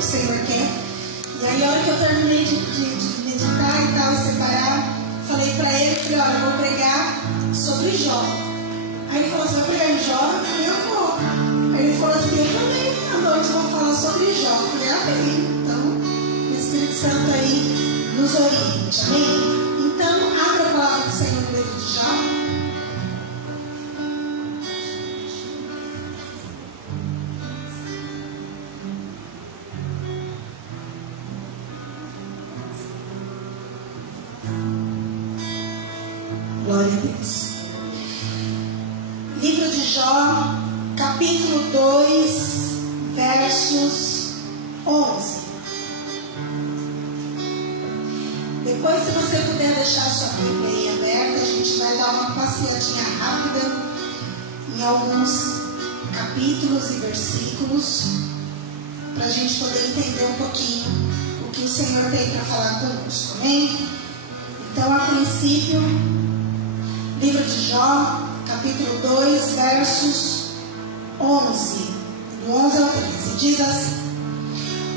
o Senhor quer. E aí, a hora que eu terminei de meditar e tal, separar, falei para ele, falei, olha, eu vou pregar sobre Jó. Aí ele falou, você vai pregar em Jó? Eu falei, eu vou. Aí ele falou assim, eu também, à noite eu vou falar sobre Jó. Eu falei, amém. Então, o Espírito Santo aí nos oriente, amém? Então, abra a palavra do Senhor no livro de Jó. Glória a Deus. Livro de Jó, capítulo 2, versos 11. Depois, se você puder deixar a sua Bíblia aí aberta, a gente vai dar uma passeadinha rápida em alguns capítulos e versículos, para a gente poder entender um pouquinho o que o Senhor tem para falar conosco, amém? Então, a princípio, livro de Jó, capítulo 2, versos 11, do 11 ao 13, diz assim: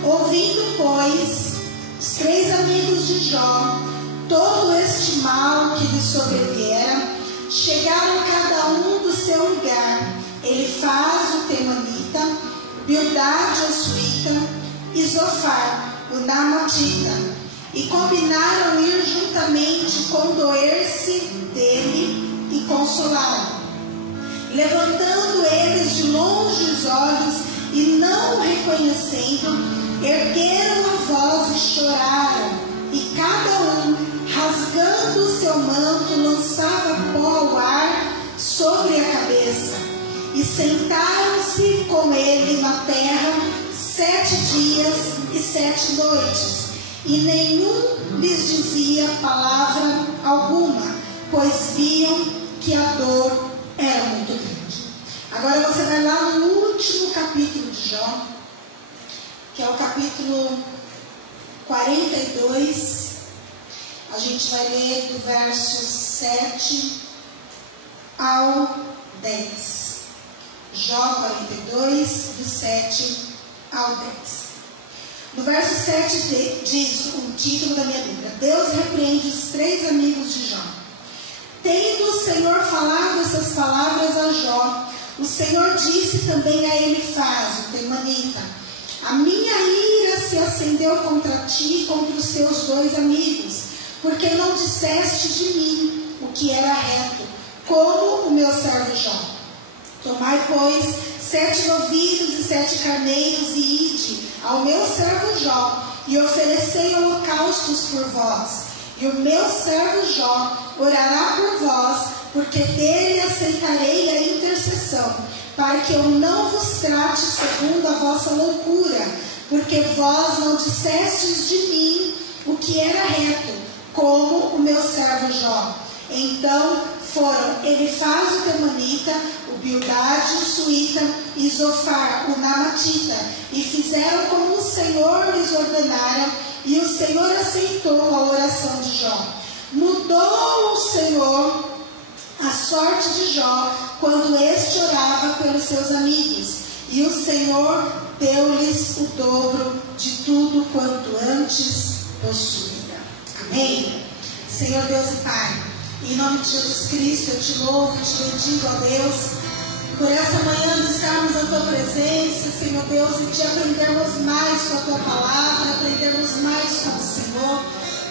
ouvindo, pois, os 3 amigos de Jó todo este mal que lhe sobreviera, chegaram cada um do seu lugar, Elifaz o temanita, Bildade o suíta, e Zofar o namatita, e combinaram ir juntamente condoer-se dele e consolá-lo. Levantando eles de longe os olhos e não o reconhecendo, ergueram a voz e choraram, e cada um, rasgando o seu manto, lançava pó ao ar sobre a cabeça. E sentaram-se com ele na terra 7 dias e 7 noites, e nenhum lhes dizia palavra alguma, pois viam que a dor era muito grande. Agora você vai lá no último capítulo de Jó, que é o capítulo 42. A gente vai ler do verso 7 ao 10. Jó 42, do 7 ao 10. No verso 7 diz o título da minha Bíblia: Deus repreende os 3 amigos de Jó. Tendo o Senhor falado essas palavras a Jó, o Senhor disse também a Elifaz, o temanita: a minha ira se acendeu contra ti e contra os teus 2 amigos, porque não disseste de mim o que era reto, como o meu servo Jó. Tomai, pois, 7 novilhos e 7 carneiros, e ide ao meu servo Jó, e oferecei holocaustos por vós. E o meu servo Jó orará por vós, porque dele aceitarei a intercessão, para que eu não vos trate segundo a vossa loucura, porque vós não dissestes de mim o que era reto, como o meu servo Jó. Então foram Elifaz o temanita, o Bildade o suíta e Zofar o namatita, e fizeram como o Senhor lhes ordenara, e o Senhor aceitou a oração de Jó. Mudou o Senhor a sorte de Jó quando este orava pelos seus amigos, e o Senhor deu-lhes o dobro de tudo quanto antes possuía. Amém? Senhor Deus e Pai, em nome de Jesus Cristo, eu te louvo, te bendigo, ó Deus, por essa manhã de estarmos na tua presença, Senhor Deus, e de aprendermos mais com a tua palavra, aprendermos mais com o Senhor.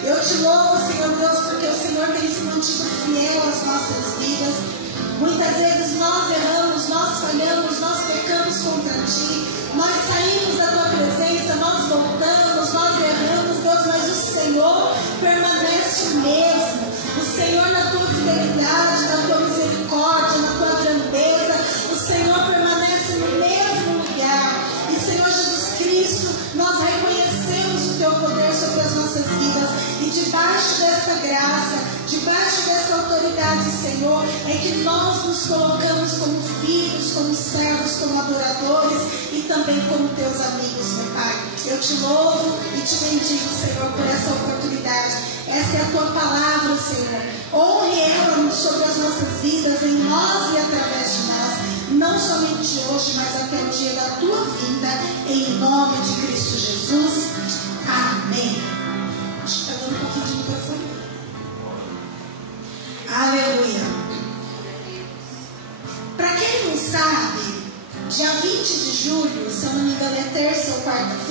Eu te louvo, Senhor Deus, porque o Senhor tem se mantido fiel às nossas vidas. Muitas vezes nós erramos, nós falhamos, nós pecamos contra ti, nós saímos da tua presença, nós voltamos, nós erramos, Deus, mas o Senhor permanece o mesmo. O Senhor, na tua fidelidade, na tua misericórdia, na tua grandeza, o Senhor permanece no mesmo lugar. E, Senhor Jesus Cristo, nós reconhecemos o teu poder sobre as nossas vidas, e debaixo desta graça, debaixo desta autoridade, Senhor, é que nós nos colocamos como filhos, como servos, como adoradores e também como teus amigos, meu Pai. Eu te louvo e te bendigo, Senhor, por essa oportunidade. Essa é a tua palavra, Senhor. Honre ela sobre as nossas vidas, em nós e através de nós, não somente hoje, mas até o dia da tua vinda, em nome de Cristo Jesus.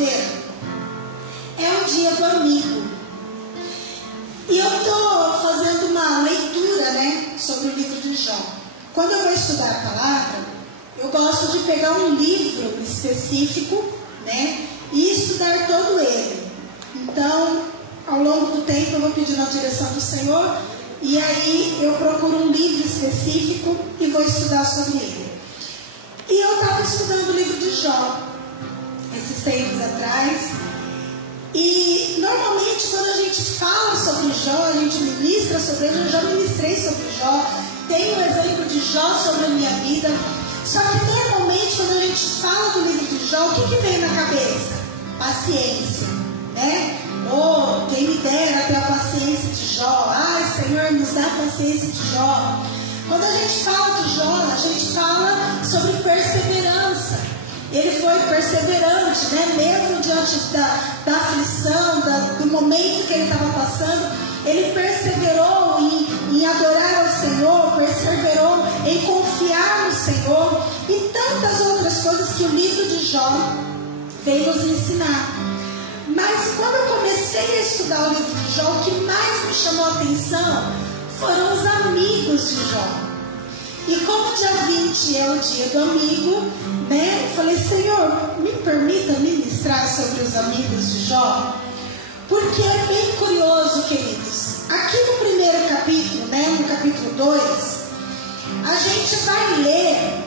segunda-feira é o dia do amigo. E eu estou fazendo uma leitura, né, sobre o livro de Jó. Quando eu vou estudar a palavra, eu gosto de pegar um livro específico, né, e estudar todo ele. Então, ao longo do tempo, eu vou pedindo a direção do Senhor, e aí eu procuro um livro específico e vou estudar sobre ele. E eu estava estudando o livro de Jó, esses tempos atrás, e normalmente quando a gente fala sobre Jó, a gente ministra sobre ele. Eu já ministrei sobre Jó, tenho um exemplo de Jó sobre a minha vida. Só que normalmente quando a gente fala do livro de Jó, o que vem na cabeça? Paciência, né? Oh, quem me dera ter a paciência de Jó. Ai, Senhor, nos dá a paciência de Jó. Quando a gente fala de Jó, a gente fala sobre perseverança. Ele foi perseverante, né? Mesmo diante da aflição, do momento que ele estava passando, ele perseverou em adorar ao Senhor, perseverou em confiar no Senhor e tantas outras coisas que o livro de Jó veio nos ensinar. Mas quando eu comecei a estudar o livro de Jó, o que mais me chamou a atenção foram os amigos de Jó. E como dia 20 é o dia do amigo, né, eu falei, Senhor, me permita ministrar sobre os amigos de Jó, porque é bem curioso, queridos. Aqui no primeiro capítulo, né, no capítulo 2, a gente vai ler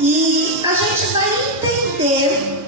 e a gente vai entender,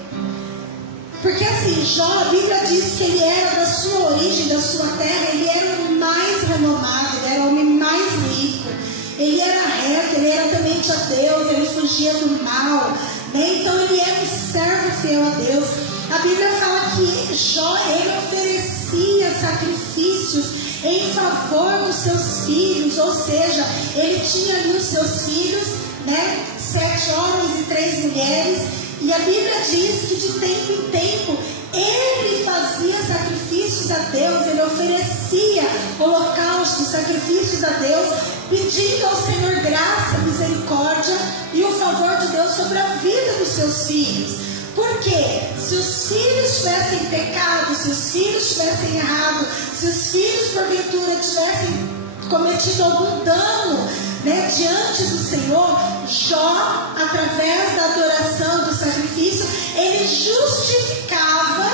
porque assim, Jó, a Bíblia diz que ele era da sua origem, da sua terra, ele era o mais renomado, ele era o homem mais rico. Ele era reto, ele era temente a Deus, ele fugia do mal, né? Então ele era um servo fiel a Deus. A Bíblia fala que Jó, ele oferecia sacrifícios em favor dos seus filhos, ou seja, ele tinha ali os seus filhos, né? 7 homens e 3 mulheres, e a Bíblia diz que de tempo em tempo ele fazia sacrifícios a Deus, ele oferecia holocaustos, sacrifícios a Deus, pedindo ao Senhor graça, misericórdia e o favor de Deus sobre a vida dos seus filhos. Porque se os filhos tivessem pecado, se os filhos tivessem errado, se os filhos porventura tivessem cometido algum dano, né, diante do Senhor, Jó, através da adoração, do sacrifício, ele justificava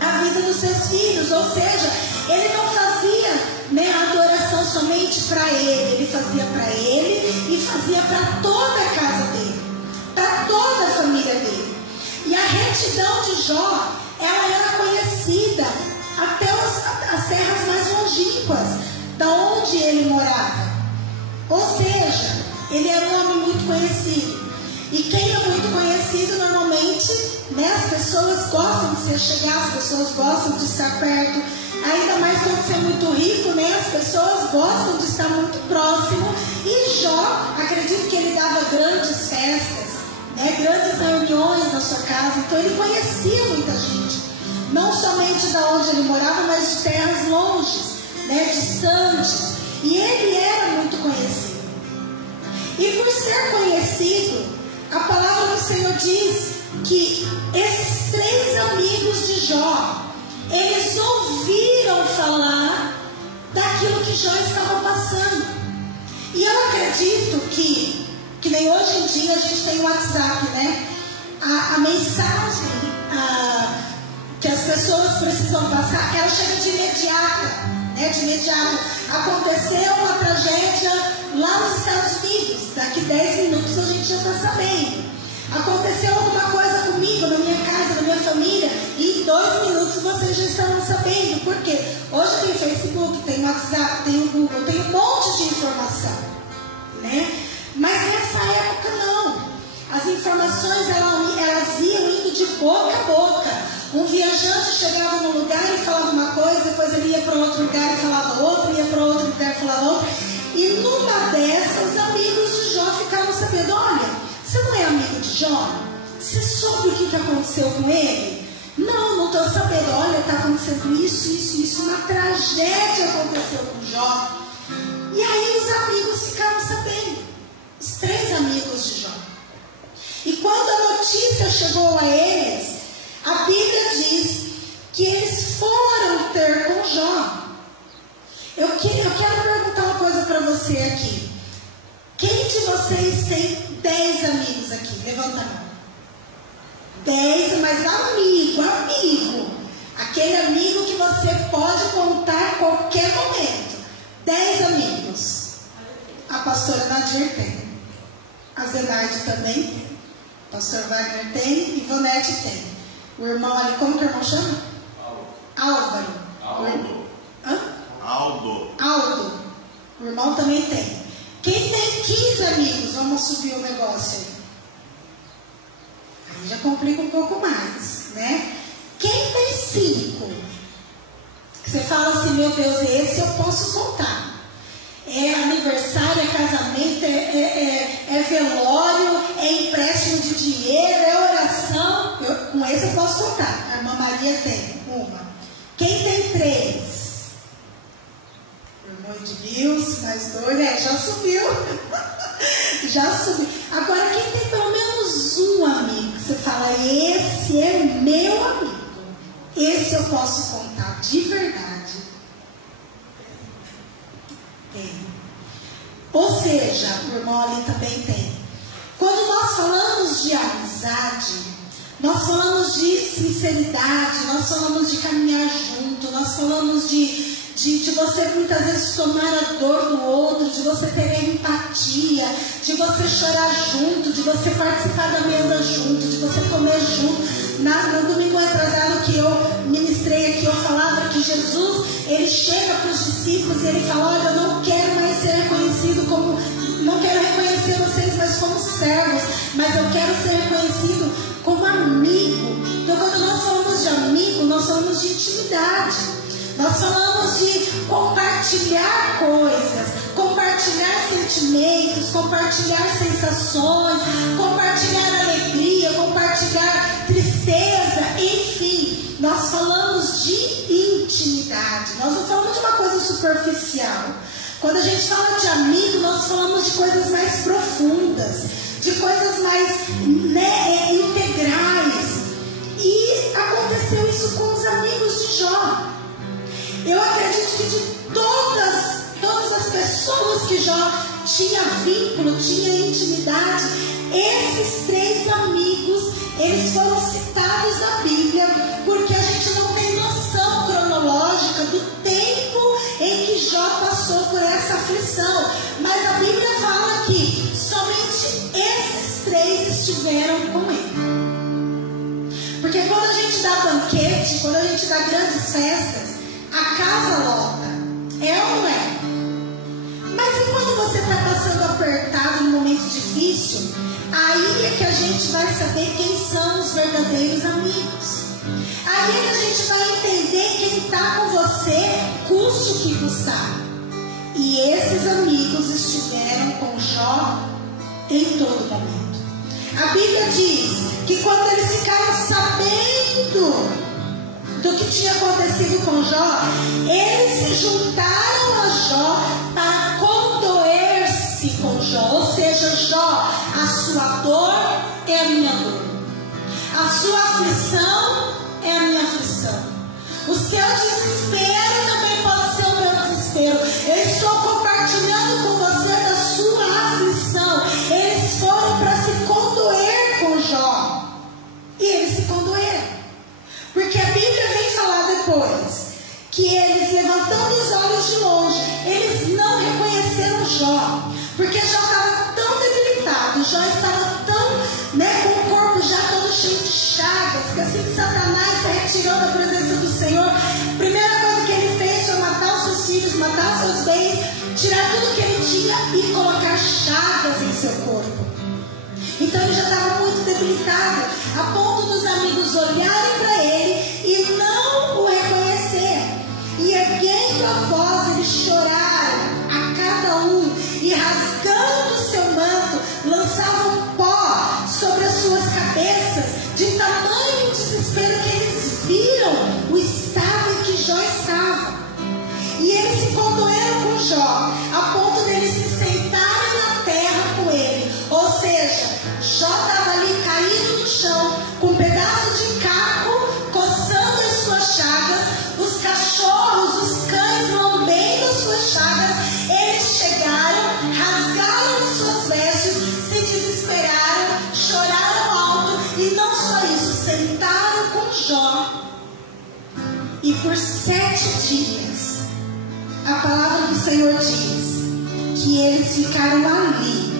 a vida dos seus filhos. Ou seja, ele não fazia, né, a adoração somente para ele, ele fazia para ele e fazia para toda a casa dele, para toda a família dele. E a retidão de Jó, ela era conhecida até as terras mais longínquas, da onde ele morava. Ou seja, ele era um homem muito conhecido. E quem é muito conhecido, normalmente, né, as pessoas gostam de se chegar, as pessoas gostam de estar perto. Ainda mais quando você é muito rico, né, as pessoas gostam de estar muito próximo. E Jó, acredito que ele dava grandes festas, né, grandes reuniões na sua casa. Então ele conhecia muita gente, não somente da onde ele morava, mas de terras longes, né, distantes. E ele era muito conhecido. E por ser conhecido, a palavra do Senhor diz que esses 3 amigos de Jó, eles ouviram falar daquilo que Jó estava passando. E eu acredito que nem hoje em dia a gente tem o WhatsApp, né? A mensagem que as pessoas precisam passar, ela chega de imediata, né? De imediato. Aconteceu uma tragédia lá nos Estados Unidos, daqui 10 minutos a gente já está sabendo. Aconteceu alguma coisa comigo, na minha casa, na minha família, e em 2 minutos vocês já estão sabendo. Por quê? Hoje tem Facebook, tem WhatsApp, tem o Google, tem um monte de informação, né? Mas nessa época não. As informações elas iam indo de boca a boca. Um viajante chegava num lugar e falava uma coisa, depois ele ia para outro lugar e falava outra, ia para outro lugar e falava outra. E numa dessas, os amigos de Jó ficavam sabendo: olha, você não é amigo de Jó? Você soube o que aconteceu com ele? Não estou sabendo. Olha, está acontecendo isso. Uma tragédia aconteceu com Jó. E aí os amigos ficaram sabendo. Os 3 amigos de Jó. E quando a notícia chegou a eles, a quero perguntar uma coisa para você aqui. Quem de vocês tem 10 amigos aqui? Levanta a mão. 10, mas amigo. Aquele amigo que você pode contar a qualquer momento. 10 amigos. A pastora Nadir tem. A Zenaide também tem. O pastor Wagner tem. Ivonete tem. O irmão ali, como que o irmão chama? Álvaro. Aldo. O irmão também tem. Quem tem 15 amigos? Vamos subir o negócio aí. Aí já complica um pouco mais, né? Quem tem 5? Você fala assim, meu Deus, esse eu posso contar. É aniversário, é casamento, é velório, é empréstimo de dinheiro, é oração. Com esse eu posso contar. A irmã Maria tem uma. Quem tem 3? O irmão Edmilson, mais 2, já subiu. Já subiu. Agora, quem tem pelo menos um amigo, você fala, esse é meu amigo. Esse eu posso contar de verdade. Tem. Ou seja, o irmão ali também tem. Quando nós falamos de amizade, nós falamos de sinceridade, nós falamos de caminhar junto, nós falamos de você muitas vezes tomar a dor do outro, de você ter empatia, de você chorar junto, de você participar da mesa junto, de você comer junto. No domingo atrasado que eu ministrei aqui, eu falava que Jesus, ele chega para os discípulos e ele fala, olha, eu não quero mais ser reconhecido como, não quero reconhecer vocês mais como servos, mas eu quero ser reconhecido como amigo. Então quando nós falamos de amigo, nós falamos de intimidade. Nós falamos de compartilhar coisas, compartilhar sentimentos, compartilhar sensações, compartilhar alegria, compartilhar tristeza, enfim. Nós falamos de intimidade, nós não falamos de uma coisa superficial. Quando a gente fala de amigo, nós falamos de coisas mais profundas, de coisas mais integrais. E aconteceu isso com os amigos de Jó. Eu acredito que de todas as pessoas que Jó tinha vínculo, tinha intimidade, esses 3 amigos, eles foram citados na Bíblia, porque a gente não tem noção cronológica do tempo em que Jó passou por essa aflição. Mas a Bíblia fala que somente esses 3 estiveram com ele. Porque quando a gente dá banquete, quando a gente dá grandes festas, a casa lota, é ou não é? Mas e quando você está passando apertado, num momento difícil, aí é que a gente vai saber quem são os verdadeiros amigos. Aí é que a gente vai entender quem está com você, custe o que custar. E esses amigos estiveram com Jó em todo momento. A Bíblia diz que quando eles ficaram sabendo do que tinha acontecido com Jó, eles se juntaram a Jó para condoer-se com Jó. Ou seja, Jó, a sua dor é a minha dor, a sua aflição é a minha aflição, o seu desespero também pode ser o meu desespero. Eu estou compartilhando com você da sua aflição. Eles foram para se condoer com Jó e eles se condoeram. Porque a Bíblia vem falar depois que eles, levantando os olhos de longe, eles não reconheceram Jó, porque Jó estava tão debilitado, Jó estava tão, com o corpo já todo cheio de chagas, que assim que Satanás se retirou da presença do Senhor, a primeira coisa que ele fez foi matar os seus filhos, matar os seus bens, tirar tudo que ele tinha e colocar chagas em seu corpo. Então ele já estava muito debilitado, a ponto dos amigos olharem para ele e não o reconhecer. E erguendo a voz, eles choraram a cada um e rasgando seu manto, lançavam pó sobre as suas cabeças, de tamanho desespero que eles viram o estado em que Jó estava. E eles se condoeram com Jó, a ponto deles se sentarem na terra com ele. Ou seja, Jó estava ali caído no chão, com um pedaço de caco, coçando as suas chagas, os cachorros, os cães lambendo as suas chagas. Jó. E por 7 dias, a palavra do Senhor diz que eles ficaram ali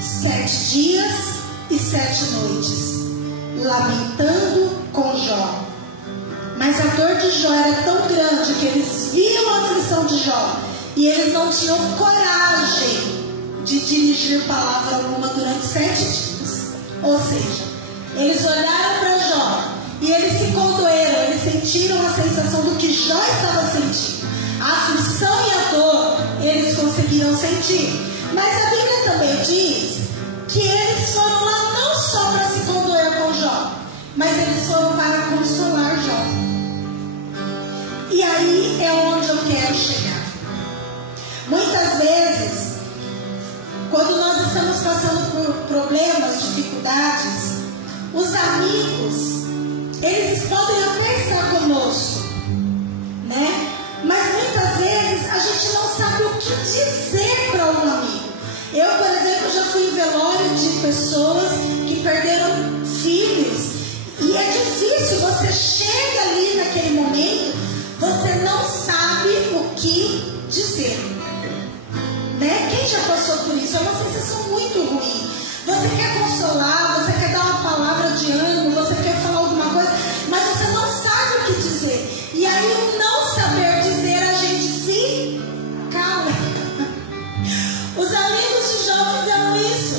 7 dias e 7 noites, lamentando com Jó. Mas a dor de Jó era tão grande que eles viam a aflição de Jó e eles não tinham coragem de dirigir palavra alguma durante 7 dias. Ou seja, eles olharam para Jó e eles se condoeram, eles sentiram a sensação do que Jó estava sentindo. A aflição e a dor eles conseguiram sentir. Mas a Bíblia também diz que eles foram lá não só para se condoer com Jó, mas eles foram para consolar Jó. E aí é onde eu quero chegar. Muitas vezes, quando nós estamos passando por problemas, dificuldades, os amigos, eles podem até estar conosco, né? Mas muitas vezes a gente não sabe o que dizer para um amigo. Eu, por exemplo, já fui em velório de pessoas que perderam filhos. E é difícil, você chega ali naquele momento, você não sabe o que dizer. Né? Quem já passou por isso? É uma sensação muito ruim. Você quer consolar, você quer dar uma palavra de ânimo, você quer falar alguma coisa, mas você não sabe o que dizer. E aí o não saber dizer, a gente se cala. Os amigos de Jó fizeram isso.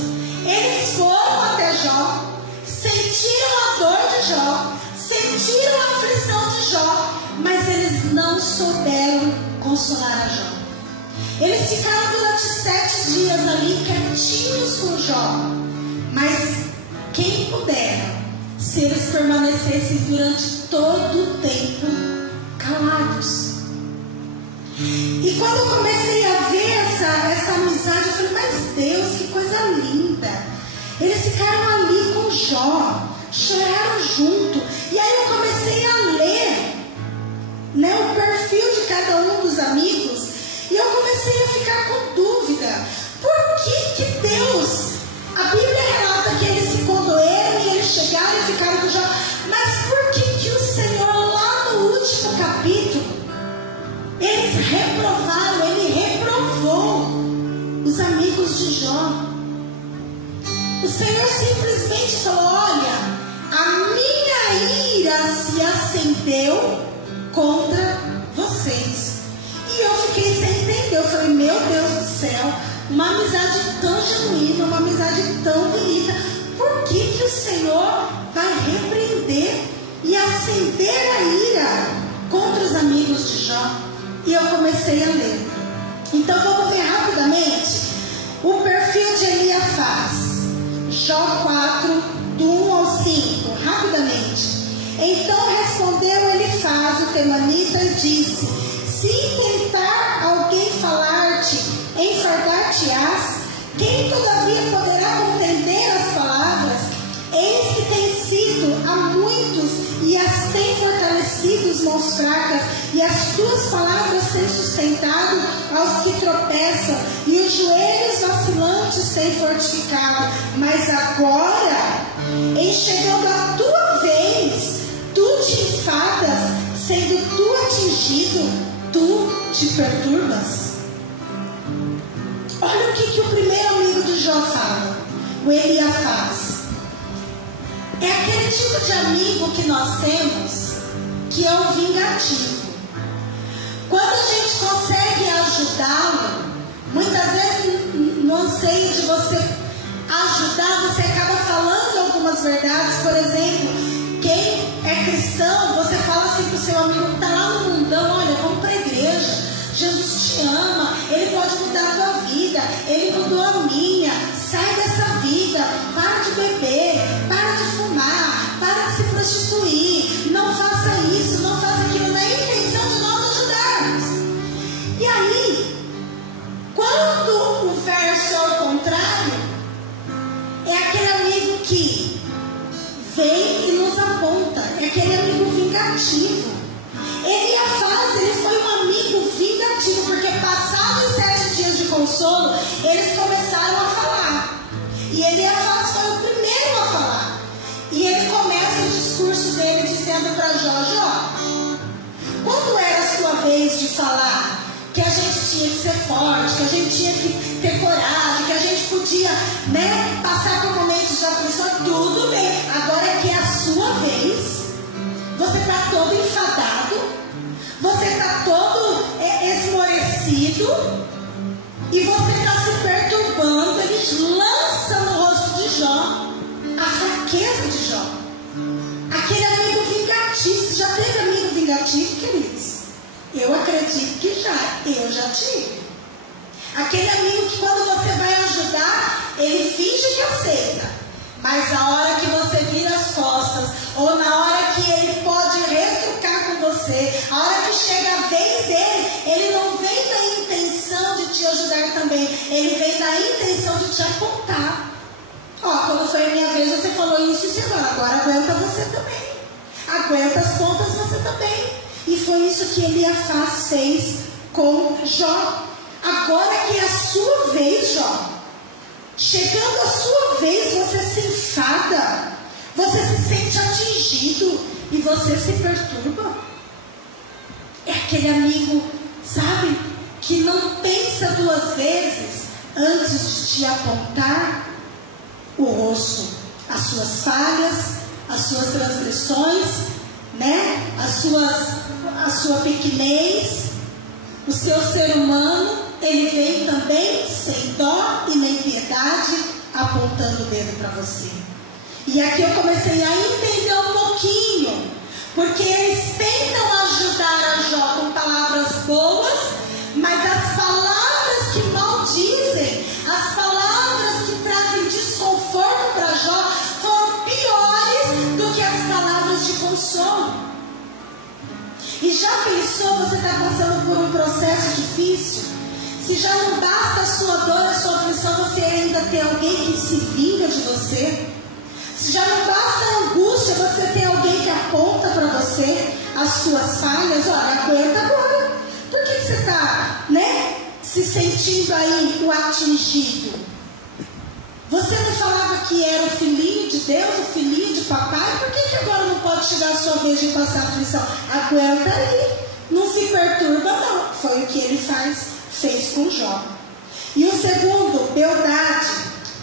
Eles foram até Jó, sentiram a dor de Jó, sentiram a aflição de Jó, mas eles não souberam consolar a Jó. Eles ficaram durante 7 dias ali quietinhos com Jó. Mas quem pudera se eles permanecessem durante todo o tempo calados. E quando eu comecei a ver essa amizade, eu falei, mas Deus, que coisa linda. Eles ficaram ali com Jó, choraram junto. E aí eu comecei a ler, né, o perfil de cada um dos amigos. E eu comecei a ficar com dúvida. Por que Deus... A Bíblia relata que eles se condoeram e eles chegaram e ficaram com Jó. Mas por que o Senhor, lá no último capítulo, eles reprovaram, ele reprovou os amigos de Jó? O Senhor simplesmente falou, olha, a minha ira se acendeu contra vocês. E eu fiquei sem entender. Eu falei, meu Deus do céu, uma amizade tão genuína, uma amizade tão bonita, por que o Senhor vai repreender e acender a ira contra os amigos de Jó? E eu comecei a ler. Então vamos ver rapidamente o perfil de Eliafaz. Jó 4, do 1 ao 5, rapidamente. Então respondeu Elifaz, o temanita, e disse, se tentar alguém falar-te, enfardar-te-ás, quem todavia poderá compreender as palavras? Eis que tem sido a muitos e as tem fortalecido os mãos fracas, e as tuas palavras têm sustentado aos que tropeçam, e os joelhos vacilantes têm fortificado. Mas agora, em chegando a tua vez, tu te enfadas, sendo tu atingido, tu te perturbas. Olha o que o primeiro amigo de Jó fala, o Eliafaz. É aquele tipo de amigo que nós temos, que é o vingativo. Quando a gente consegue ajudá-lo, muitas vezes no anseio de você ajudar, você acaba falando algumas verdades. Por exemplo, quem é cristão, você fala assim para o seu amigo que está lá no mundão, olha, vamos para a igreja, Jesus te ama, Ele pode mudar a tua vida, Ele mudou a minha, sai dessa vida, para de beber, para de fumar, para de se prostituir, não faça isso, não faça aquilo, na intenção de nós ajudarmos. E aí, quando o verso é ao contrário, é aquele amigo que vem e nos aponta, é aquele amigo vingativo. Eliafaz, ele foi um amigo vingativo, porque passados os 7 dias de consolo, eles começaram a falar. E Eliafaz foi o primeiro a falar. E ele começa o discurso dele dizendo falar que a gente tinha que ser forte, que a gente tinha que ter coragem, que a gente podia, né, passar por momentos de aflição, tudo bem. Agora é que é a sua vez. Você está todo enfadado, você está todo esmorecido e você está se perturbando. Eles lançam no rosto de Jó a fraqueza de Jó. Aquele amigo vingativo. Você já teve amigo vingativo, queridos? Eu acredito que já. Eu já tive. Aquele amigo que quando você vai ajudar, ele finge que aceita. Mas a hora que você vira as costas, ou na hora que ele pode retrucar com você, a hora que chega a vez dele, ele não vem da intenção de te ajudar também. Ele vem da intenção de te apontar. Ó, quando foi a minha vez, você falou isso e agora aguenta você também. Aguenta as pontas você também. E foi isso que Eliafaz fez com Jó. Agora que é a sua vez, Jó. Chegando a sua vez, você se enfada. Você se sente atingido. E você se perturba. É aquele amigo, sabe, que não pensa duas vezes antes de te apontar o rosto, as suas falhas, as suas transgressões, né? A sua pequenez, o seu ser humano. Ele vem também sem dó e nem piedade, apontando o dedo para você. E aqui eu comecei a entender um pouquinho, porque eles tentam ajudar a Jó com palavras boas, mas as palavras que maldizem, as palavras que trazem desconforto para Jó, foram piores do que as palavras de consolo. E já pensou, você está passando por um processo difícil? Se já não basta a sua dor, a sua aflição, você ainda tem alguém que se vinga de você? Se já não basta a angústia, você tem alguém que aponta para você as suas falhas? Olha, aguenta agora. Por que você está, né, se sentindo aí o atingido? Você não falava que era o filhinho de Deus, o filhinho de papai? Por que agora não pode chegar a sua vez de passar aflição? Aguenta aí. Não se perturba não. Foi o que ele fez com Jó. E o segundo, Bildade,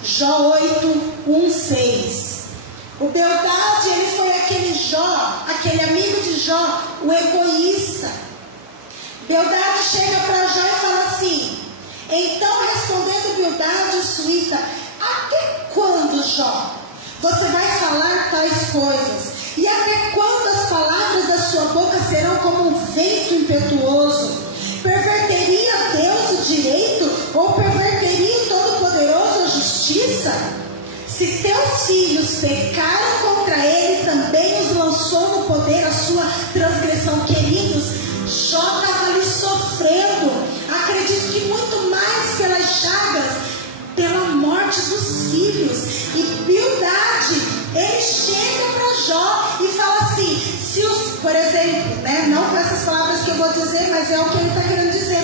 Jó 8:1-6. O Bildade, ele foi aquele Jó, aquele amigo de Jó, o egoísta. Bildade chega para Jó e fala assim: então respondendo Bildade, o suíta, até quando, Jó, você vai falar tais coisas? E até quando as palavras da sua boca serão como um vento impetuoso? Perverteria Deus o direito? Ou perverteria o Todo-Poderoso a justiça? Se teus filhos pecaram contra ele, também os lançou no poder a sua transgressão. Queridos, Jó estava ali sofrendo. Acredito que muito mais pelas chagas, pela morte dos filhos. E Bildade, ele chega para Jó e fala assim, por exemplo, né, não com essas palavras que eu vou dizer, mas é o que ele está querendo dizer.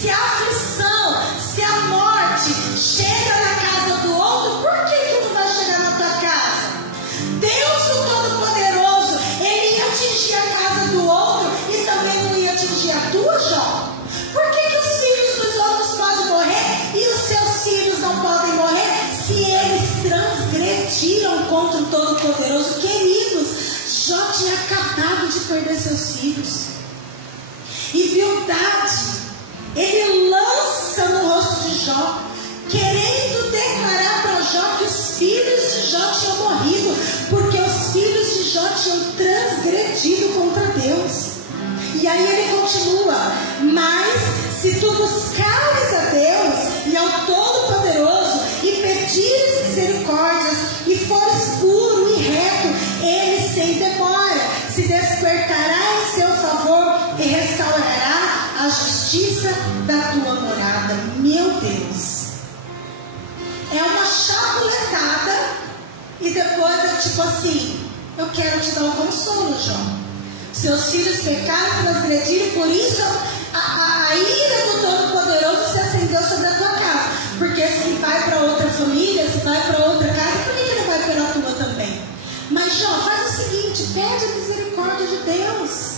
Se a aflição, se a morte chega na casa do outro, por que tu não vai chegar na tua casa? Deus, o Todo-Poderoso, ele ia atingir a casa do outro e também não ia atingir a tua, Jó? Por que os filhos dos outros podem morrer e os seus filhos não podem morrer se eles transgrediram contra o Todo-Poderoso? Queridos, Jó tinha acabado de perder seus filhos. E Bildade, ele lança no rosto de Jó, querendo declarar para Jó que os filhos de Jó tinham morrido, porque os filhos de Jó tinham transgredido contra Deus. E aí ele continua: mas se tu buscares a Deus e ao Todo-Poderoso e pedires misericórdias e fores puro e reto, ele sem demora se despertará em seu favor e restaurará a justiça da tua morada. Meu Deus, é uma chapuletada e depois é tipo assim: eu quero te dar um consolo, Jó. Seus filhos pecaram, transgrediram, por isso a ira do Todo-Poderoso se acendeu sobre a tua casa. Porque se vai para outra família, se vai para outra casa, por que ele vai pela tua também? Mas Jó, faz o seguinte: pede a misericórdia de Deus.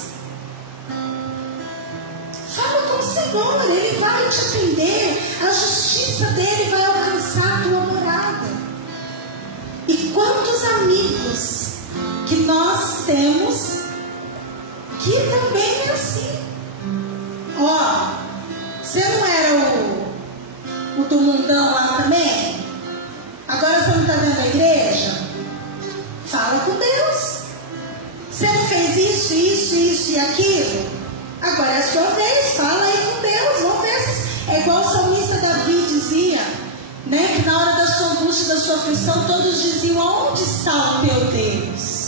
Fala com o Senhor, Ele vai te atender, a justiça dEle vai alcançar a tua morada. E quantos amigos que nós temos que também é assim. Ó, você não era o do mundão lá também? Agora você não está dentro da igreja? Fala com Deus. Você não fez isso e aquilo? Agora é a sua vez, fala aí com Deus. Vamos ver se é igual o salmista Davi dizia, né? Que na hora da sua angústia, da sua aflição, todos diziam: onde está o teu Deus?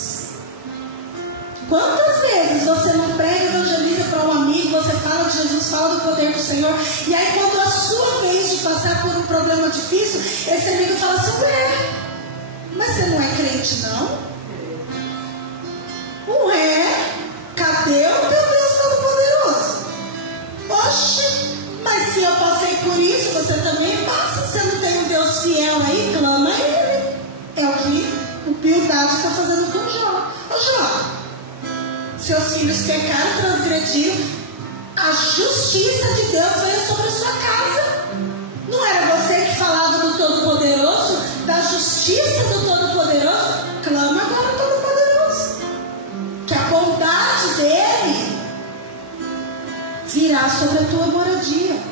Quantas vezes você não prega, evangeliza para um amigo, você fala de Jesus, fala do poder do Senhor, e aí quando a sua vez de passar por um problema difícil, esse amigo fala assim: ué, mas você não é crente não? Ué, cadê o teu Deus Todo-Poderoso? Oxe, mas se eu passei por isso, você também passa. Você não tem um Deus fiel aí? Clama a Ele. É o que o Bildade está fazendo com Jó. Ô Jó, seus filhos pecaram, transgrediram, a justiça de Deus veio sobre a sua casa. Não era você que falava do Todo-Poderoso, da justiça do Todo-Poderoso? Clama agora ao Todo-Poderoso, que a bondade dele virá sobre a tua moradia.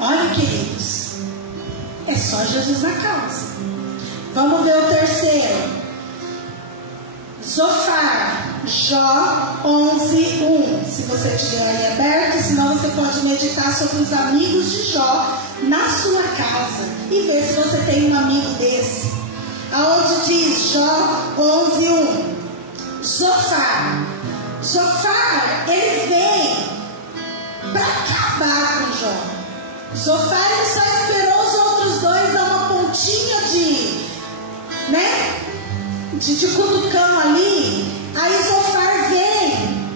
Olha, queridos, é só Jesus na causa. Vamos ver o terceiro. Zofar, Jó 11:1. Se você tiver aí aberto, senão você pode meditar sobre os amigos de Jó na sua casa e ver se você tem um amigo desse. Aonde diz Jó 11:1. Zofar, ele vem para acabar com Jó. Zofar, ele só esperou os outros dois dar uma pontinha de cutucão ali. Aí Zofar vem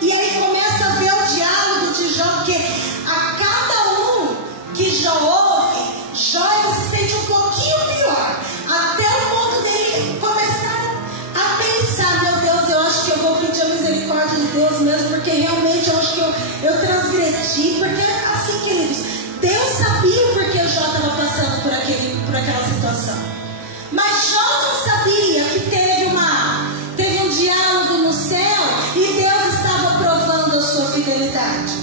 e aí começa a ver o diálogo de Jó, porque a cada um que Jó ouve, Jó ele se sente um pouquinho pior, até o ponto dele começar a pensar: meu Deus, eu acho que eu vou pedir a misericórdia de Deus mesmo, porque realmente eu acho que eu transgredi. Porque assim, queridos, Deus sabia o porquê Jó estava passando por aquela situação. Mas Jó não sabia que teve um diálogo no céu e Deus estava provando a sua fidelidade.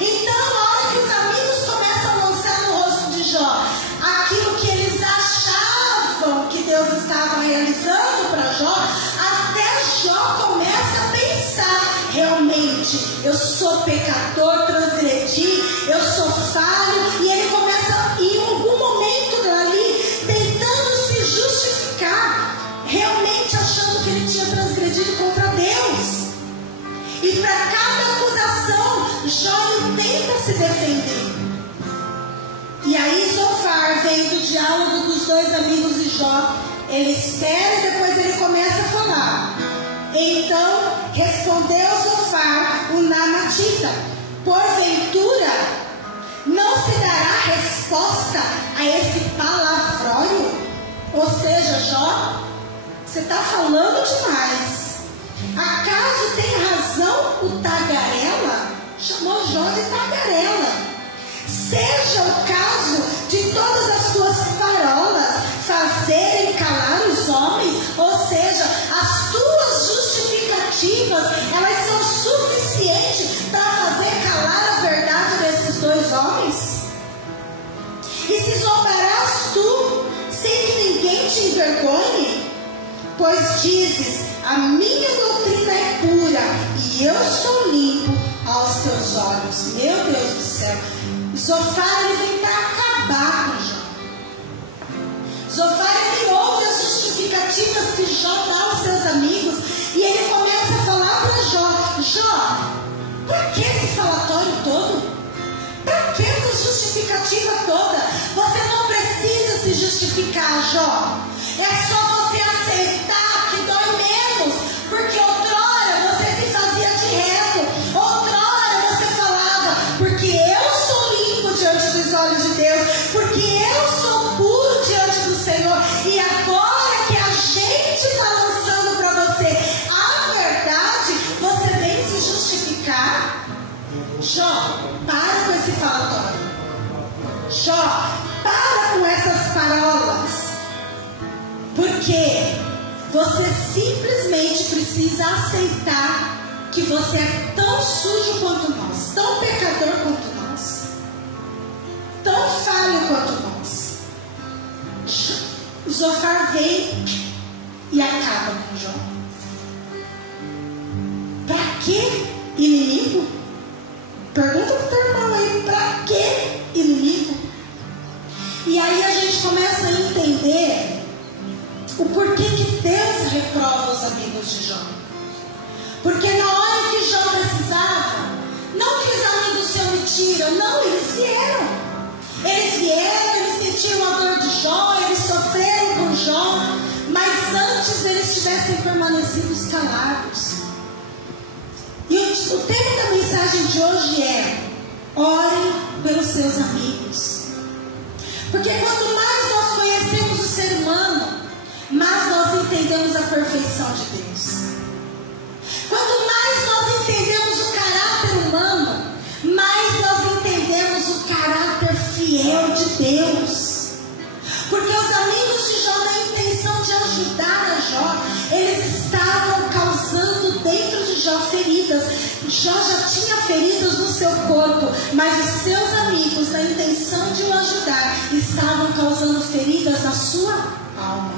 Então, na hora que os amigos começam a lançar no rosto de Jó aquilo que eles achavam que Deus estava realizando para Jó, até Jó começa a pensar: realmente, eu sou pecador, transgredi, eu sou falho. E ele começa, em algum momento dali, tentando se justificar, realmente achando que ele tinha transgredido contra Deus. E para cada acusação, Jó tenta se defender. E aí Zofar vem do diálogo dos dois amigos de Jó. Ele espera e depois ele começa a falar. Então respondeu Zofar, o Naamatita: porventura não se dará resposta a esse palavrório? Ou seja, Jó, você está falando demais. Acaso tem razão o tagarela? Chamou Jó de tagarela. Seja o caso de todas as tuas parolas fazerem calar os homens, ou seja, as tuas justificativas, elas são suficientes para fazer calar a verdade desses dois homens? E se zombarás tu, sem que ninguém te envergonhe? Pois dizes: a minha doutrina é pura e eu sou limpo aos teus olhos. Meu Deus do céu, Zofar ele vem para acabar com Jó. Zofar ele ouve as justificativas que Jó dá aos seus amigos e ele começa a falar para Jó: Jó, para que esse falatório todo? Para que essa justificativa toda? Você não precisa se justificar, Jó. É só você aceitar que dói menos, porque outrora você se fazia de reto, outrora você falava: porque eu sou limpo diante dos olhos de Deus, porque eu sou puro diante do Senhor. E agora que a gente está lançando para você a verdade, você vem se justificar. Jó, para com essas parolas, porque você simplesmente precisa aceitar que você é tão sujo quanto nós, tão pecador quanto nós, tão falho quanto nós. Zofar vem e acaba com Jó. Para que inimigo? Pergunta para o teu irmão aí, para que inimigo? E aí a gente começa a entender o porquê que Deus reprova os amigos de Jó. Porque na hora que Jó precisava, não que os amigos se omitiram, não, eles vieram. Eles sentiram a dor de Jó, eles sofreram com Jó, mas antes eles tivessem permanecido calados. E o tema da mensagem de hoje é: orem pelos seus amigos. Porque quanto mais nós conhecemos o ser humano, mais nós entendemos a perfeição de Deus. Quanto mais nós entendemos o caráter humano, mais nós entendemos o caráter fiel de Deus. Porque os amigos de Jó, na intenção de ajudar a Jó, eles estavam causando dentro de Jó feridas. Jó já tinha feridas no seu corpo, mas os seus amigos, na intenção de o ajudar, estavam causando feridas na sua alma.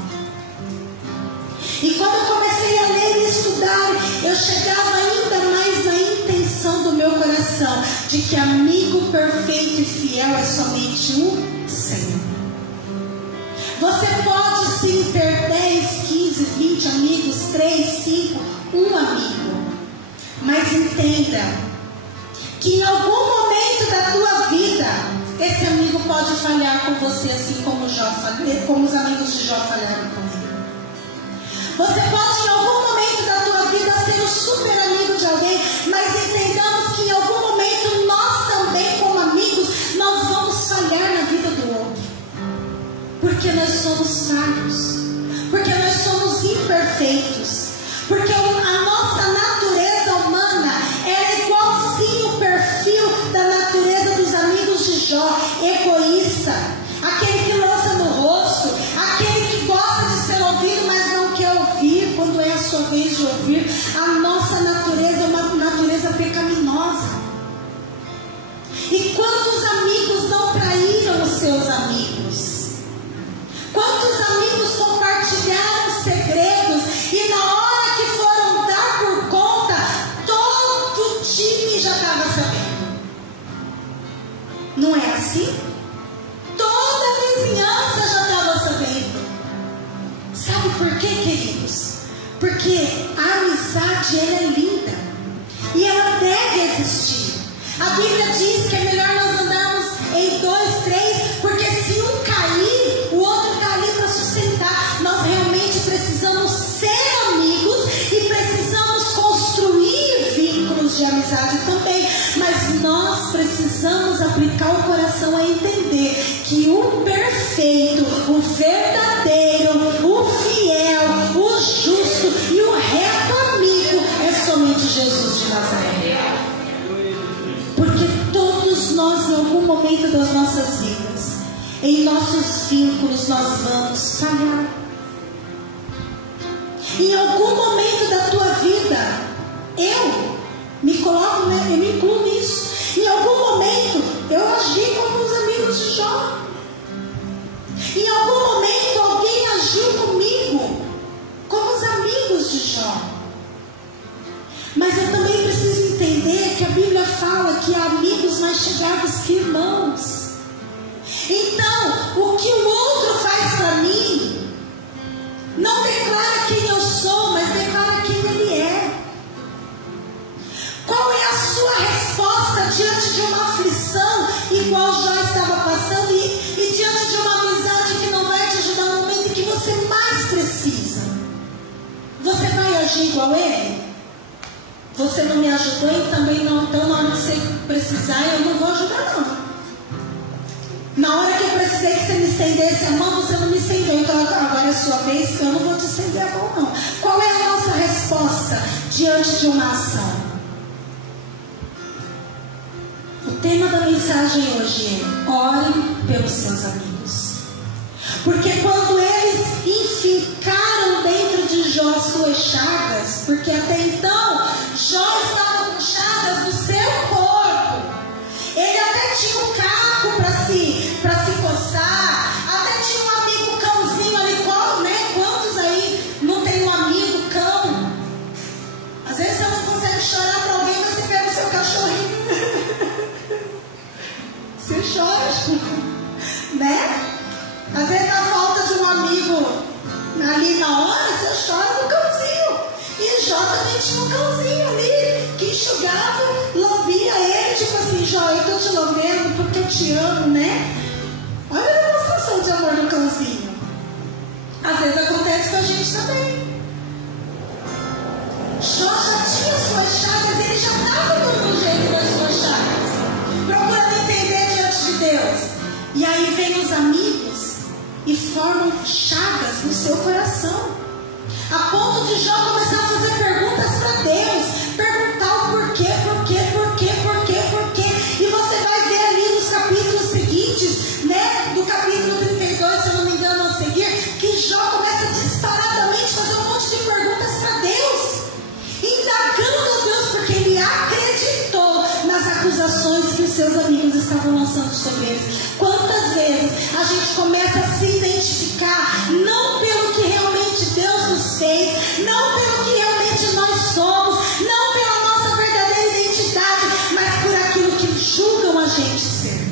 E quando eu comecei a ler e estudar, eu chegava ainda mais na intenção do meu coração, de que amigo perfeito e fiel é somente o Senhor. Você pode sim ter 10, 15, 20 amigos, 3, 5, um amigo. Mas entenda que em algum momento da tua vida, esse amigo pode falhar com você, assim como os amigos de Jó falharam com ele. Você pode em algum momento da tua vida ser o super amigo de alguém, mas entendamos que em algum momento nós também, como amigos, nós vamos falhar na vida do outro. Porque nós somos falhos, porque nós somos imperfeitos, porque a nossa natureza humana é igualzinho o perfil da natureza dos amigos de Jó, egoísta, aquele que lança no rosto, aquele que gosta de ser ouvido, mas não quer ouvir quando é a sua vez de ouvir. A nossa natureza é uma natureza pecaminosa. E quantos amigos não traíram os seus amigos? Quantos amigos compartilharam segredos e na hora que foram dar por conta, todo o time já estava sabendo? Não é assim? Toda a vizinhança já estava sabendo. Sabe por quê, queridos? Porque a amizade, ela é linda e ela deve existir. A Bíblia diz que é melhor nós andarmos em 2, 3, porque se um cair, o outro está ali para sustentar. Nós realmente precisamos ser amigos e precisamos construir vínculos de amizade também. Mas nós precisamos aplicar o coração a entender que o perfeito, o verdadeiro, o fiel, o justo e o reto amigo é somente Jesus de Nazaré. Porque todos nós, em algum momento das nossas vidas, em nossos vínculos, nós vamos falhar. Em algum momento da tua vida, eu me incluo nisso. Em algum momento, eu agi como os amigos de Jó. Em algum momento, alguém agiu comigo como os amigos de Jó. Mas eu também preciso entender que a Bíblia fala que há amigos mais chegados que irmãos. Então, o que o outro faz para mim não declara quem eu sou, mas declara quem ele é. Qual é a sua resposta diante de uma aflição igual Jó estava passando e diante de uma amizade que não vai te ajudar no momento em que você mais precisa? Você vai agir igual ele? Você não me ajudou e também não, então na hora que você precisar eu não vou ajudar não. Na hora que eu precisei que você me estendesse a mão, você não me estendeu, então agora é a sua vez, eu não vou te estender a mão não. Qual é a nossa resposta diante de uma ação? O tema da mensagem hoje é: ore pelos seus amigos. Porque quando eles enficaram dentro de Jó suas chagas, porque até então Jó estava com chagas no seu corpo, ele até tinha um caco para se coçar, até tinha um amigo cãozinho ali, né? Quantos aí não tem um amigo cão? Às vezes você não consegue chorar para alguém, mas você pega o seu cachorrinho. Você chora, né? Às vezes a falta de um amigo ali na hora, você chora no cãozinho. E Jó também tinha um cãozinho ali que enxugava, lambia ele, tipo assim: Jó, eu estou te lambendo porque eu te amo, né? Olha a demonstração de amor do cãozinho. Às vezes acontece com a gente também. Jó já tinha suas chagas, ele já estava dando um jeito das suas chagas, procurando entender diante de Deus. E aí vem os amigos e formam chagas no seu coração, a ponto de Jó começar a fazer perguntas para Deus, perguntar o porquê. E você vai ver ali nos capítulos seguintes, né, do capítulo 32, se eu não me engano, a seguir, que Jó começa disparadamente a fazer um monte de perguntas para Deus, indagando a Deus, porque ele acreditou nas acusações que os seus amigos estavam lançando sobre eles. Quantas vezes a gente começa a se identificar não pelo que realmente Deus nos fez, não pelo que realmente nós somos, não pela nossa verdadeira identidade, mas por aquilo que julgam a gente ser.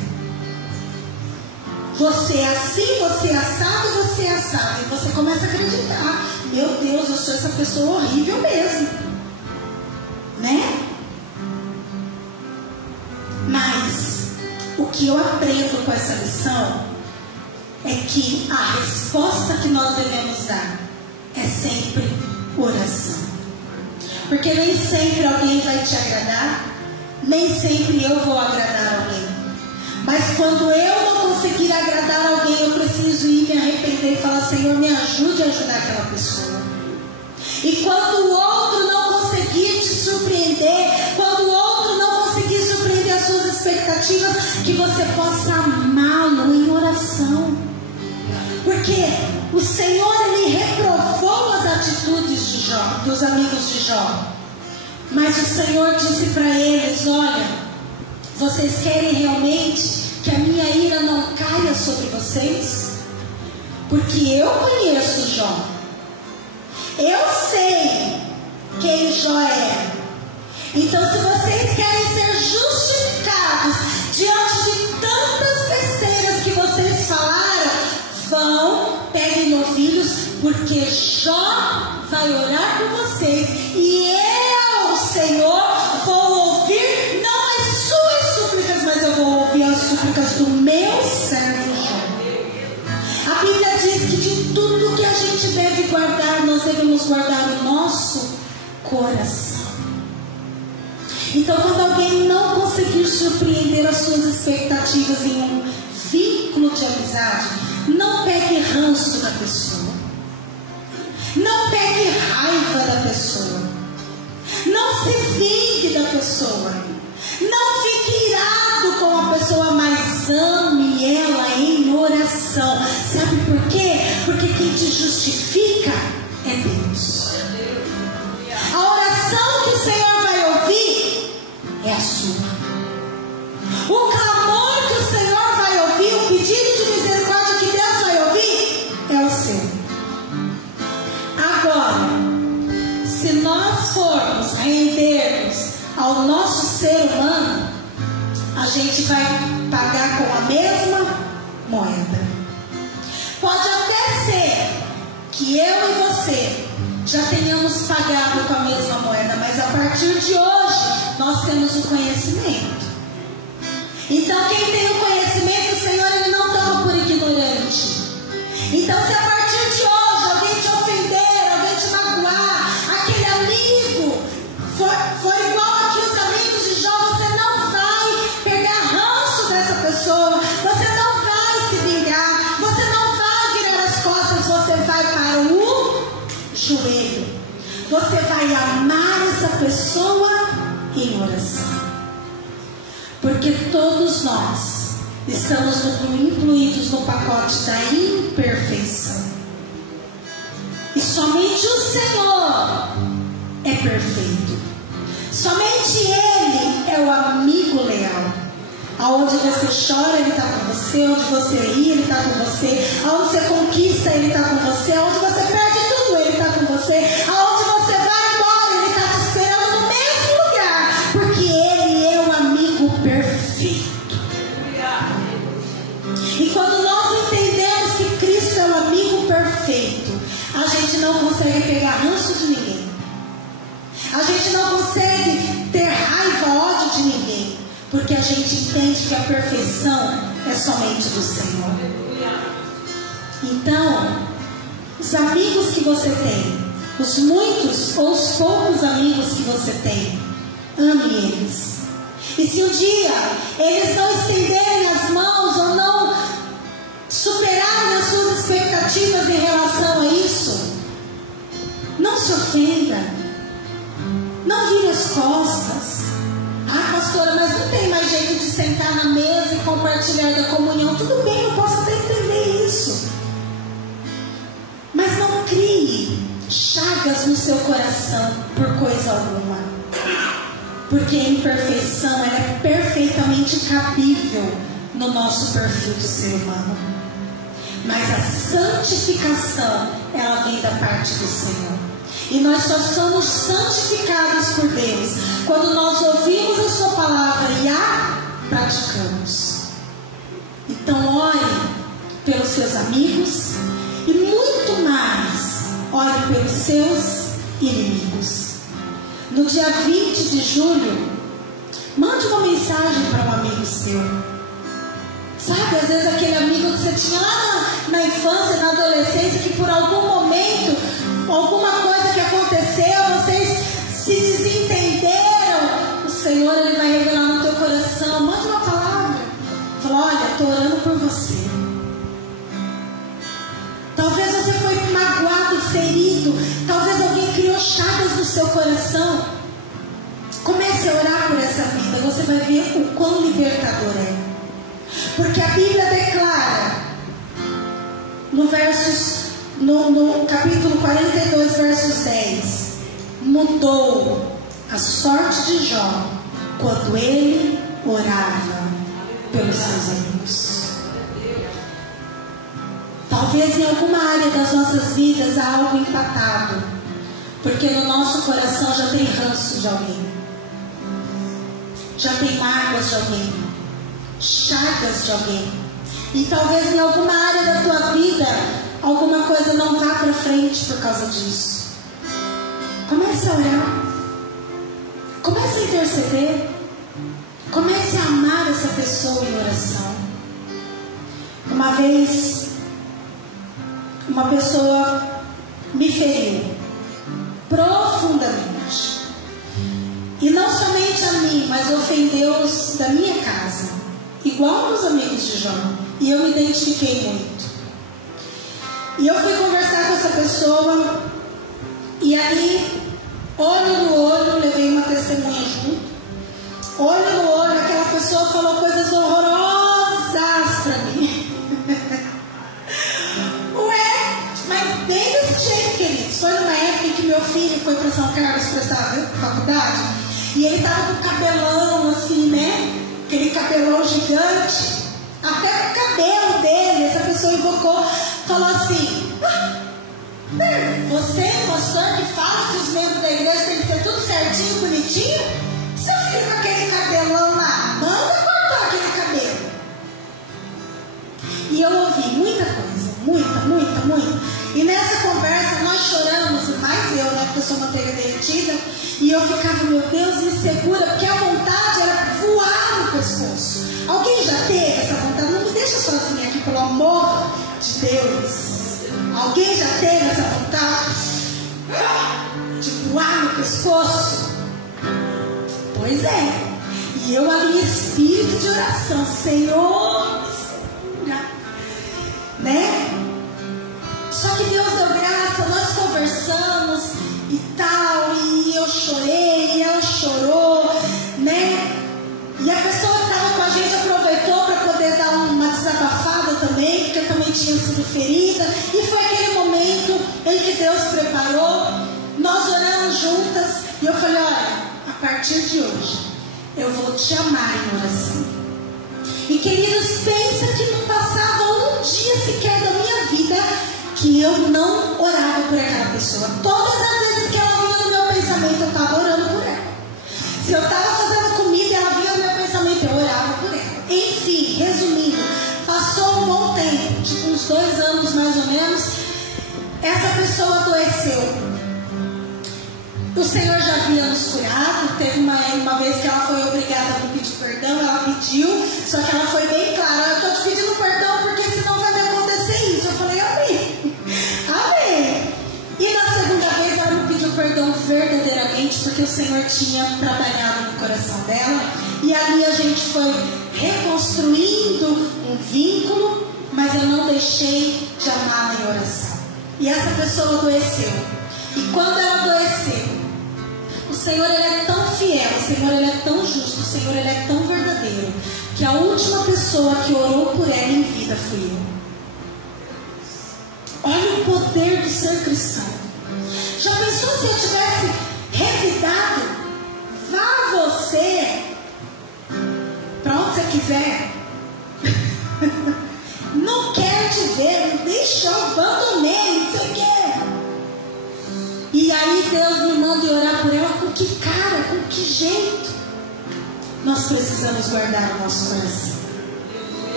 Você é assim, você é assado, você é assado. E você começa a acreditar: meu Deus, eu sou essa pessoa horrível mesmo, né? Mas o que eu aprendo com essa lição é que a resposta que nós devemos dar é sempre oração. Porque nem sempre alguém vai te agradar, nem sempre eu vou agradar alguém. Mas quando eu não conseguir agradar alguém, eu preciso ir me arrepender e falar: Senhor, me ajude a ajudar aquela pessoa. E quando o outro não conseguir te surpreender, quando o outro não conseguir surpreender as suas expectativas, que você possa amá-lo em oração. Porque o Senhor, ele reprovou as atitudes de Jó, dos amigos de Jó. Mas o Senhor disse para eles: olha, vocês querem realmente que a minha ira não caia sobre vocês? Porque eu conheço Jó. Eu sei quem Jó é. Então, se vocês querem ser justificados diante de tantas besteiras que vocês falaram, vão, peguem novilhos, porque Jó vai orar por vocês. E eu, Senhor, vou ouvir não as suas súplicas, mas eu vou ouvir as súplicas do meu servo Jó. A Bíblia diz que de tudo que a gente deve guardar, nós devemos guardar o nosso coração. Então, quando alguém não conseguir surpreender as suas expectativas em um vínculo de amizade, não pegue ranço da pessoa, não pegue raiva da pessoa, não se vingue da pessoa, não fique irado com a pessoa, mas ame ela em oração. Sabe por quê? Porque quem te justifica é Deus. A oração que o Senhor vai ouvir é a sua. O clamor que o Senhor vai ouvir, o pedido de misericórdia que Deus vai ouvir, é o seu. Agora, se nós formos rendermos ao nosso ser humano, a gente vai pagar com a mesma moeda. Pode até ser que eu e você já tenhamos pagado com a mesma moeda, mas a partir de hoje nós temos o conhecimento. Então, quem tem o conhecimento, o Senhor, ele não toma por ignorante. Então, se a partir de hoje alguém te ofender, alguém te magoar, aquele amigo for igual aqui os amigos de Jó, você não vai pegar ranço dessa pessoa, você não vai se vingar, você não vai virar as costas, você vai para o joelho. Você vai amar essa pessoa em oração. Porque todos nós estamos incluídos no pacote da imperfeição. E somente o Senhor é perfeito. Somente Ele é o amigo leal. Aonde você chora, Ele está com você. Onde você ri, Ele está com você. Aonde você conquista, Ele está com você. Aonde você perde tudo, Ele está com você. Aonde você vai embora, Ele está te esperando no mesmo lugar. Porque Ele é o amigo perfeito. E quando nós entendemos que Cristo é o amigo perfeito, a gente não consegue pegar ranço de ninguém. A gente não consegue ter raiva, ódio de ninguém. Porque a gente entende que a perfeição é somente do Senhor. Então, os amigos que você tem, os muitos ou os poucos amigos que você tem, ame eles. E se um dia eles não estenderem as mãos ou não superarem as suas expectativas em relação a isso, não se ofenda, não vire as costas. Ah, pastora, mas não tem mais jeito de sentar na mesa e compartilhar da comunhão. Tudo bem, eu posso até entender isso, mas não crie chagas no seu coração por coisa alguma, porque a imperfeição ela é perfeitamente cabível no nosso perfil de ser humano. Mas a santificação, ela vem da parte do Senhor. E nós só somos santificados por Deus quando nós ouvimos a sua palavra e a praticamos. Então ore pelos seus amigos e muito mais, ore pelos seus inimigos. No dia 20 de julho, mande uma mensagem para um amigo seu. Sabe, às vezes aquele amigo que você tinha lá na infância, na adolescência, que por algum momento, alguma coisa que aconteceu, vocês se desentenderam, o Senhor Ele vai revelar no teu coração. Mande uma palavra. Fala, olha, estou orando por você. Talvez você foi magoado, ferido, talvez alguém criou chagas no seu coração. Comece a orar por essa vida, você vai ver o quão libertador é. Porque a Bíblia declara no capítulo 42, versos 10, mudou a sorte de Jó quando ele orava pelos seus amigos. Talvez em alguma área das nossas vidas há algo empatado, porque no nosso coração já tem ranço de alguém, já tem mágoas de alguém, chagas de alguém. E talvez em alguma área da tua vida alguma coisa não vá para frente por causa disso. Comece a orar, comece a interceder, comece a amar essa pessoa em oração. Uma vez uma pessoa me feriu profundamente, e não somente a mim, mas ofendeu os da minha casa, igual aos amigos de Jó. E eu me identifiquei muito. E eu fui conversar com essa pessoa, e aí, olho no olho, levei uma testemunha junto. Olho no olho, aquela pessoa falou coisas horrorosas pra mim. Ué, mas bem desse jeito, queridos. Foi numa época em que meu filho foi para São Carlos prestar faculdade, e ele tava com cabelão assim, né? Aquele cabelão gigante, até o cabelo dele. Essa pessoa invocou, falou assim: você, pastor, que fala que os membros da igreja tem que ser tudo certinho, bonitinho? Seu filho com aquele cabelão lá, manda cortar aquele cabelo. E eu ouvi muita coisa, muita. E nessa conversa nós choramos, mais eu, né, porque eu sou manteiga derretida. E eu ficava, meu Deus, me segura, porque a vontade era voar no pescoço. Alguém já teve essa vontade? Não me deixa sozinha aqui, pelo amor de Deus. Alguém já teve essa vontade de voar no pescoço? Pois é. E eu ali em espírito de oração, Senhor, me segura, né? Só que Deus deu graça, nós conversamos e tal, e eu chorei, e ela chorou, né? E a pessoa que estava tinha sido ferida. E foi aquele momento em que Deus preparou. Nós oramos juntas e eu falei: olha, a partir de hoje eu vou te amar em oração. E queridos, pensa que não passava um dia sequer da minha vida que eu não orava por aquela pessoa. Todas as vezes que ela vinha no meu pensamento, eu estava orando por ela. Se eu estava fazendo comida e ela vinha no meu pensamento, eu orava por ela. Enfim, resumindo, passou um bom tempo, tipo uns 2 anos mais ou menos, essa pessoa adoeceu. O Senhor já havia nos curado. Teve uma vez que ela foi obrigada a me pedir perdão. Ela pediu, só que ela foi bem clara: eu estou te pedindo perdão porque senão vai me acontecer isso. Eu falei: amém, amém. E na segunda vez ela me pediu perdão verdadeiramente, porque o Senhor tinha trabalhado no coração dela. E ali a gente foi reconstruindo um vínculo, mas eu não deixei de amá-la em oração. E essa pessoa adoeceu. E quando ela adoeceu, o Senhor, Ele é tão fiel, o Senhor, Ele é tão justo, o Senhor, Ele é tão verdadeiro, que a última pessoa que orou por ela em vida fui eu. Olha o poder de ser cristão. Já pensou se eu tivesse revidado? Vá você para onde você quiser. Não quero te ver, me deixou, abandonei, não sei o que. E aí Deus me manda orar por ela. Com que cara, com que jeito? Nós precisamos guardar o nosso coração.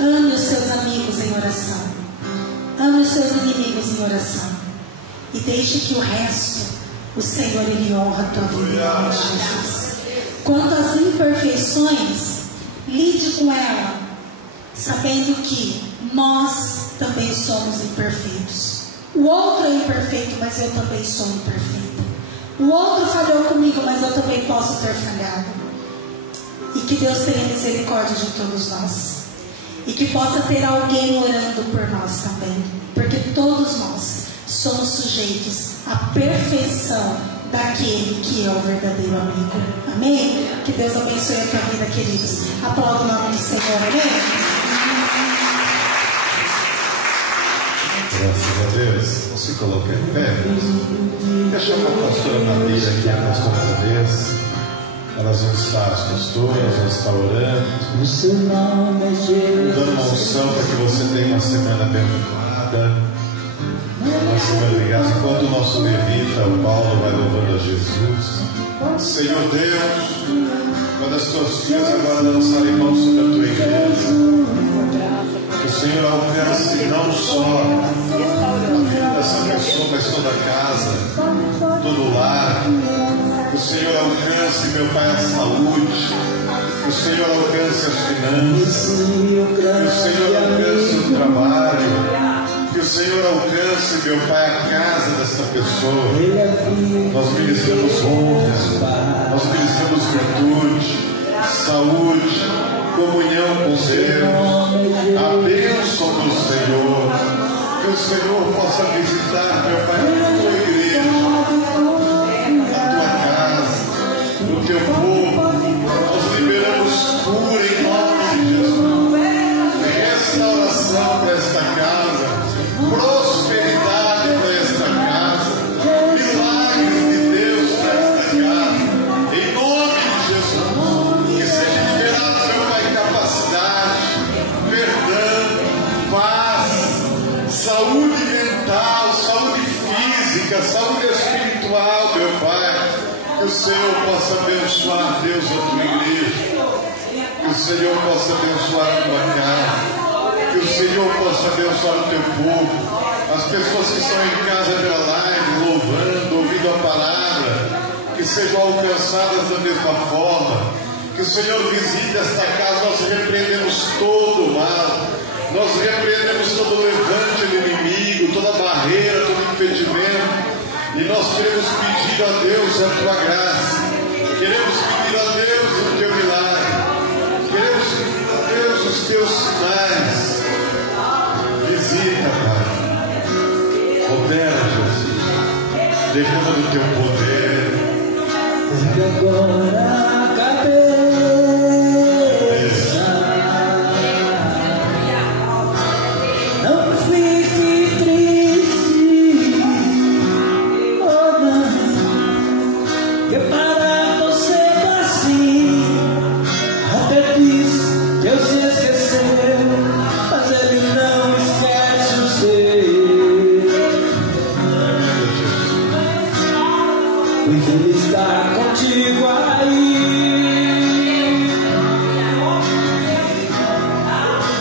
Ame os seus amigos em oração. Ame os seus inimigos em oração. E deixe que o resto, o Senhor, Ele honra a tua vida em nome de Jesus. Quanto às imperfeições, lide com ela, sabendo que nós também somos imperfeitos. O outro é imperfeito, mas eu também sou imperfeita. O outro falhou comigo, mas eu também posso ter falhado. E que Deus tenha misericórdia de todos nós. E que possa ter alguém orando por nós também. Porque todos nós somos sujeitos à perfeição daquele que é o verdadeiro amigo. Amém? Que Deus abençoe a tua vida, queridos. Aplauda o nome do Senhor. Amém? Graças a Deus. Vamos se colocar em pé. Deixa a pastora Maria aqui, a pastora Tereza. Elas vão estar, as pastoras vão estar orando, dando uma unção para que você tenha uma semana abençoada, uma semana de graça. Enquanto o nosso levita, o Paulo, vai louvando a Jesus. Senhor Deus, quando as tuas filhas agora lançarem mão sobre a tua igreja, que o Senhor alcance não só a vida dessa pessoa, mas toda a casa, todo o lar. Que o Senhor alcance, meu Pai, a saúde. Que o Senhor alcance as finanças. Que o Senhor alcance o trabalho. Que o Senhor alcance, meu Pai, a casa dessa pessoa. Nós ministramos honra, nós ministramos virtude, saúde, comunhão com Deus, a bênção do Senhor. Que o Senhor possa visitar, meu Pai, a tua igreja, a tua casa, o teu povo. Nós liberamos cura em nome de Jesus, restauração para esta casa, prosperidade para esta casa, milagres de Deus para esta casa, em nome de Jesus. Que seja liberado, meu Pai, capacidade, perdão, paz, saúde mental, saúde física, saúde espiritual, meu Pai. Que o Senhor possa abençoar, Deus, a tua igreja. Que o Senhor possa abençoar a tua casa. Que o Senhor possa abençoar o teu povo. As pessoas que estão em casa pela live, louvando, ouvindo a palavra, que sejam alcançadas da mesma forma. Que o Senhor visite esta casa. Nós repreendemos todo o mal. Nós repreendemos todo o levante do inimigo, toda barreira, todo impedimento. E nós queremos pedir a Deus a tua graça. Queremos pedir a Deus o teu milagre. Queremos pedir a Deus os teus sinais. Visita, Pai. Opera, Jesus. Derrama do teu poder. E agora a cabeça. Não contigo aí.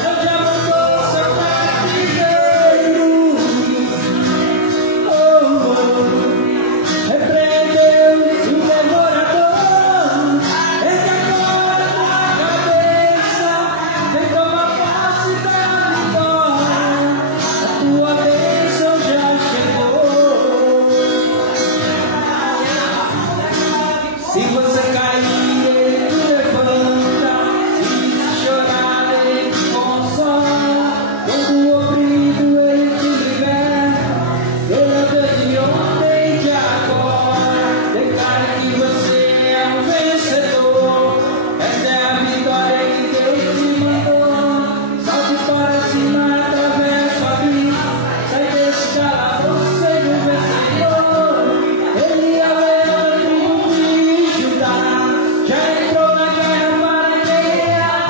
Eu já mandou seu carpinteiro, repreendeu o devorador. Ele agora na cabeça vem tomar posse da vitória. A tua bênção já chegou. Se você cair, ele te levanta. Se chorar, ele te consola. Quando oprimido, ele te liberta. Ele é Deus de ontem e de agora. Declare que você é um vencedor. Essa é a vitória que Deus te mandou. Salte para cima, atravessa o abismo. Sai desse calabouço, seja um vencedor. Ele é o leão de Judá. Já entrou na guerra para guerrear.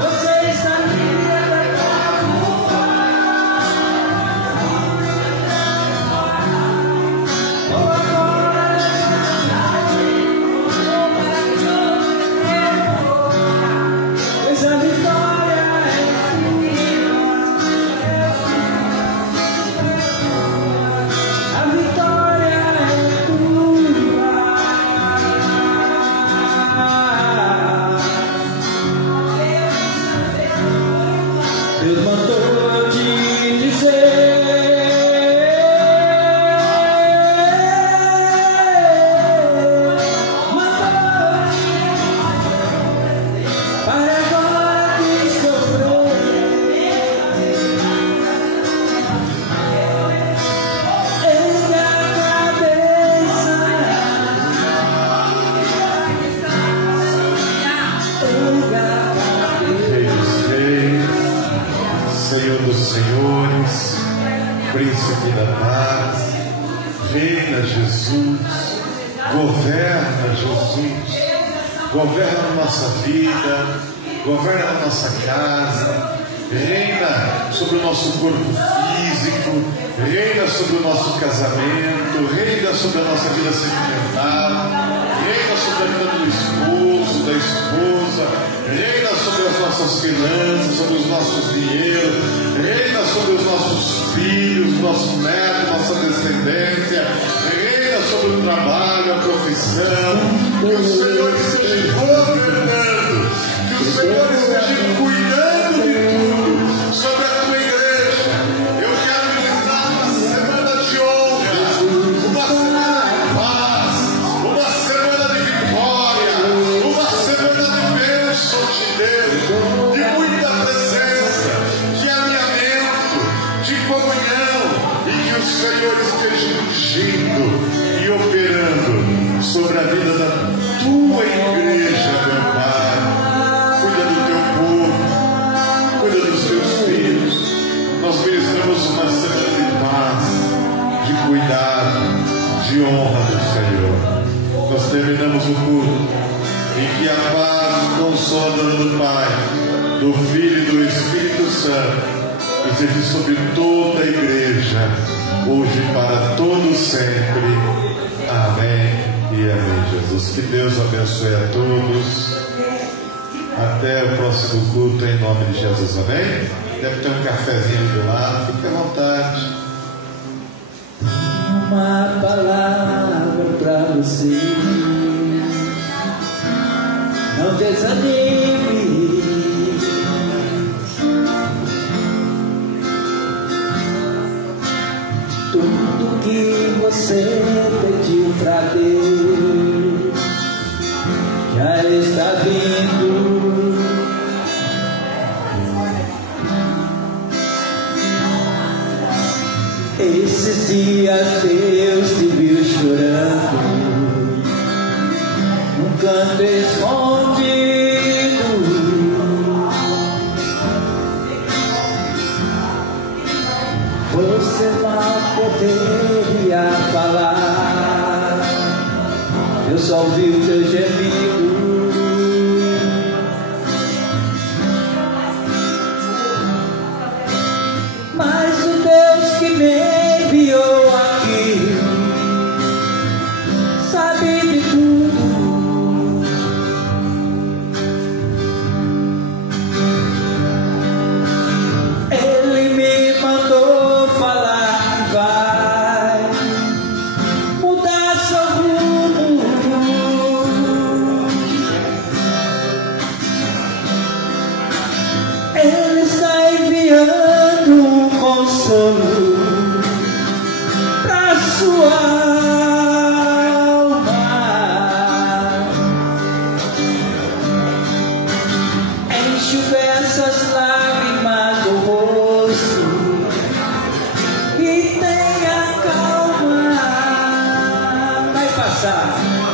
Você está livre da capa. Pois a vitória é tua. A vitória é tua. Deus mandou eu te dizer. Para agora que sobrou, erga a cabeça, erga a cabeça. Rei dos reis, Senhor dos senhores, Príncipe da paz, reina Jesus, governa Jesus, governa a nossa vida, governa a nossa casa, reina sobre o nosso corpo físico, reina sobre o nosso casamento, reina sobre a nossa vida sentimental, reina sobre a vida do esposo, da esposa, reina sobre as nossas finanças, sobre os nossos dinheiros, reina sobre os nossos filhos, nosso neto, nossa descendência, reina sobre o trabalho, a profissão. Que o Senhor esteja governando, que o Senhor esteja cuidando de tudo, sobre a tua igreja. Eu quero ministrar uma semana de honra, uma semana de paz, uma semana de vitória, uma semana de bênção de Deus, de muita presença, de alinhamento, de comunhão, e que o Senhor esteja ungindo e operando sobre a vida da tua igreja, meu Pai. Cuida do teu povo, cuida dos teus filhos. Nós ministramos uma semana de paz, de cuidado, de honra do Senhor. Nós terminamos o culto em que a paz e o consolo do Pai, do Filho e do Espírito Santo esteja sobre toda a igreja, hoje e para todo sempre. Amém e amém, Jesus. Que Deus abençoe a todos. Até o próximo culto, em nome de Jesus. Amém? Deve ter um cafezinho do lado, fique à vontade. Uma palavra pra você. Não desanime. Tudo que você pediu pra Deus já está vindo. Esses dias Deus te viu chorando num canto escondido. Você mal poderia falar, eu só ouvi o teu gemido. Mas o Deus que me enviou aqui graça.